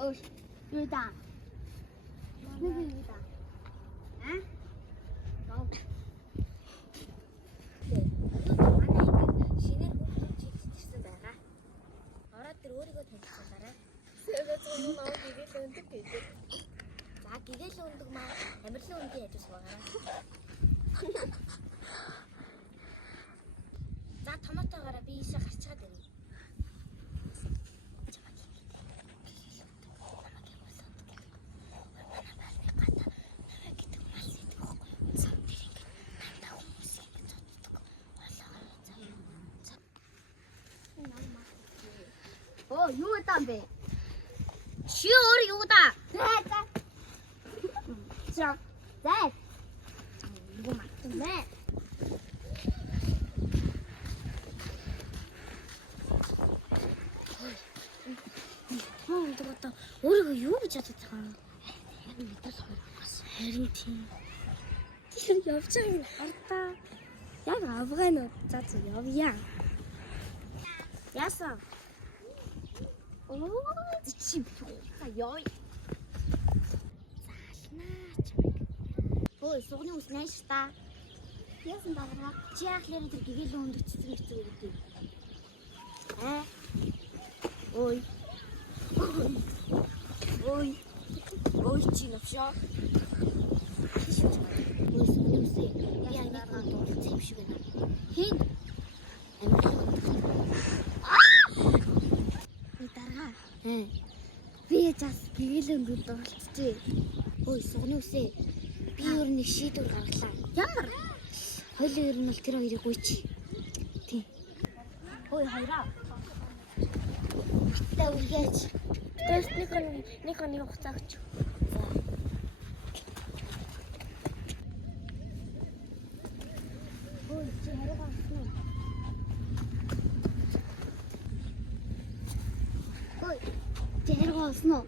Ôi, người ta. Người ta. Hả? Đâu? Шинээр хүүхдүүд чийдчихсэн байгаа. Ороод тэр өөрийгөө танилцуулаарай. Сэрэг зүүн нөө гэгэл өндөг гэж. За гэгэл өндөг маа амирлын өндөг яж суугаарай. За томоотойгоороо би ийшээ гарчгаад ирнэ. Ồ, юу гэдэг бэ? Чи өөр юу да? За. За. За. Юу мартсан бэ? Тэгээд өөрийгөө юу гэж бодож байгаа юм? Харин мэдээ хоёр бас харин тийм. Тэр явж байгааг нь хардаа. Яг Афганууд за явъя. Яасан? Оо, чи яа. Заалнаач. Ой, сугны ус найш та. Яасан даа? Чи яахлаар тэр гэгээлэн өндөгчсөн хэцүү гэдэг. Ой. Ой. Ой чи навшаа. Ой, сугны ус. Яа нэг дуулцсан юм шиг байна. Хин. Дарга. Би яас гэгээлэн дүр болцчихээ. Ой сугны үсээ. Би өөр нэг шийдвэр гаргалаа. Ямар? Хойлоо ер нь бол тэр хоёрыг гүйчих. Тий. Ой, хайраа. Тэ үргэж. Тэс нэг хоны хугацаа өгч. Ой, чи хараа авсан уу? Ой, чи хараа авсан уу?